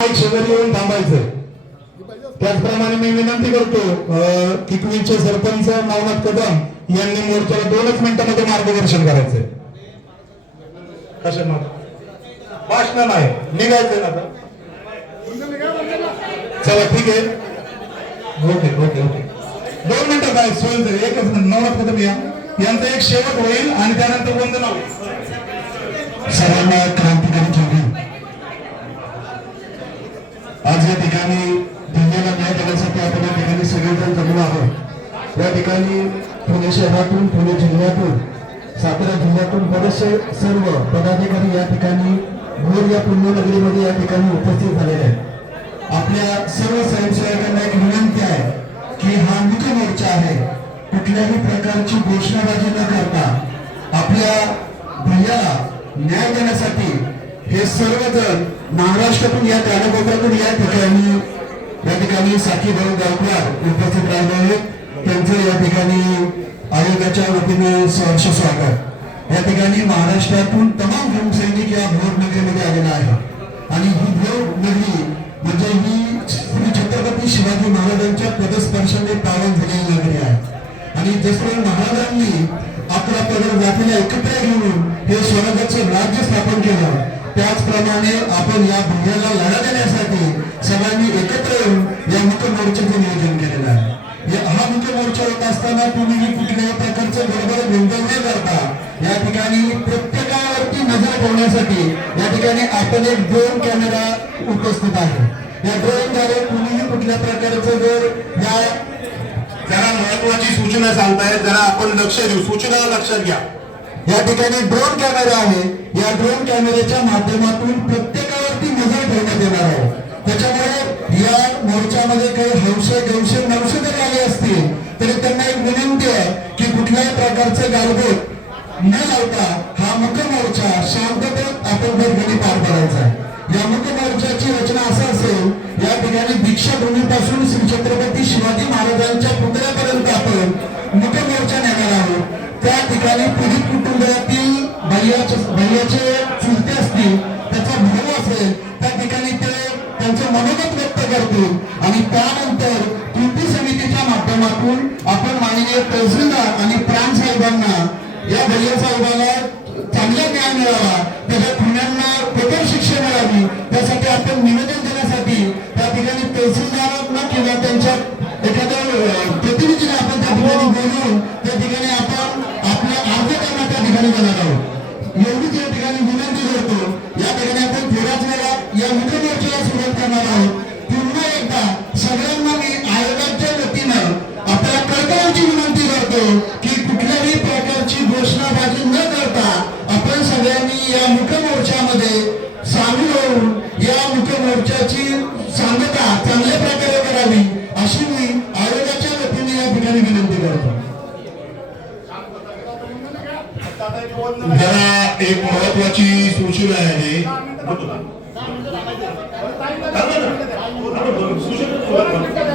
शेजारी येऊन थांबायचं. त्याचप्रमाणे मी विनंती करतो किकवीचे सरपंच नवनाथ कदम यांनी मोर्चाला 2च मिनिटांमध्ये मार्गदर्शन करायचंय. कशा भाषण नाही निघायचंय ना. चला ठीक आहे. ओके ओके ओके 2 मिनिटं काय सोयीचं. एकच मिनिट. नवनाथ कदम यांचं एक शेवट होईल आणि त्यानंतर वंदना होईल. सर्वांना क्रांतिकारी जोगी आज या ठिकाणी दिल्लीला न्याय देण्यासाठी आपण या ठिकाणी सगळेजण जमलो आहोत. या ठिकाणी पुणे शहरातून, पुणे जिल्ह्यातून, सातारा जिल्ह्यातून बरेचसे सर्व पदाधिकारी या ठिकाणी भोर या पुण्यनगरीमध्ये या ठिकाणी उपस्थित झालेले आहेत. आपल्या सर्व स्वयंसेवकांना एक विनंती आहे की हा मुख्य मोर्चा आहे. कुठल्याही प्रकारची घोषणाबाजी न करता आपल्या भैयाला न्याय देण्यासाठी हे सर्वजण महाराष्ट्रातून या कानाकोपऱ्यातून या ठिकाणी साखी भाऊ गायकवाड उपस्थित राहिले आहेत. त्यांचं या ठिकाणी आयोगाच्या वतीने सहर्ष स्वागत. या ठिकाणी महाराष्ट्रातून तमाम भीमसैनिक या भोर नगरीमध्ये आलेला आहे आणि ही भोर नगरी म्हणजे ही श्री छत्रपती शिवाजी महाराजांच्या पदस्पर्शाने पावन झालेली नगरी आहे. आणि जसं महाराजांनी आपला पदर जातीला एकत्र घेऊन हे स्वराज्याचं राज्य स्थापन केलं, त्याचप्रमाणे आपण या भैयाला लढा देण्यासाठी सगळ्यांनी एकत्र येऊन या मुख्य मोर्चाचं नियोजन केलेलं आहे. हा मुख्य मोर्चा होत असताना तुम्ही कुठल्याही प्रकारचं गडबड गोंधळ न करता या ठिकाणी प्रत्येकावरती नजर ठेवण्यासाठी या ठिकाणी आपण एक ड्रोन कॅमेरा उपस्थित आहे. या ड्रोनद्वारे कुणीही कुठल्या प्रकारचं जरा महत्वाची सूचना सांगताय, जरा आपण लक्ष देऊ. सूचना लक्षात घ्या. या ठिकाणी ड्रोन कॅमेरा आहे. या ड्रोन कॅमेऱ्याच्या माध्यमातून प्रत्येकावरती नजर ठेवण्यात येणार आहे. त्याच्यामुळे या मोर्चामध्ये काही हौसे गौशे नवसे जरी आले असतील तरी त्यांना एक विनंती आहे की कुठल्याही प्रकारचं गालबोट न लावता हा मुख्य मोर्चा शांततेत आपण ठिकाणी पार पाडायचा आहे. या मुख्य मोर्चाची रचना असं असेल, या ठिकाणी दीक्षाभूमीपासून श्री छत्रपती शिवाजी महाराजांच्या पुतळ्यापर्यंत आपण मुख्य मोर्चा नेणार आहोत. त्या ठिकाणी पीडित कुटुंबातील भैयाचे चुलते असतील, त्याचा भाऊ असेल, त्या ठिकाणी ते त्यांचे मनोगत व्यक्त करतील आणि त्यानंतर कृती समितीच्या माध्यमातून आपण माननीय तहसीलदार आणि प्राण साहेबांना या भैया साहेबांना चांगला न्याय मिळावा, त्याच्या पुण्यांना कठोर शिक्षा मिळावी, त्यासाठी आपण निवेदन देण्यासाठी त्या ठिकाणी तहसीलदारांना किंवा त्यांच्या एखाद्या प्रतिनिधीने आपण त्या ठिकाणी बोलून त्या ठिकाणी आपण आपला अर्ज करण्यात त्या ठिकाणी जाणार आहोत. एवढीच या ठिकाणी विनंती करतो. या ठिकाणी आपण थोड्याच वेळा या मुख्य मोर्चाला सुरुवात करणार आहोत. पुन्हा एकदा सगळ्यांना मी आयोगाच्या वतीनं आपल्या कळकळीची विनंती करतो की कुठल्याही प्रकारची घोषणाबाजी न करता आपण सगळ्यांनी या मुख्य मोर्चामध्ये सामील होऊन या मुख्य मोर्चाची सांगता चांगल्या प्रकारे करावी अशी मी आयोगाच्या वतीने या ठिकाणी विनंती करतो. जरा एक महत्वाची सूचना आहे. सूचना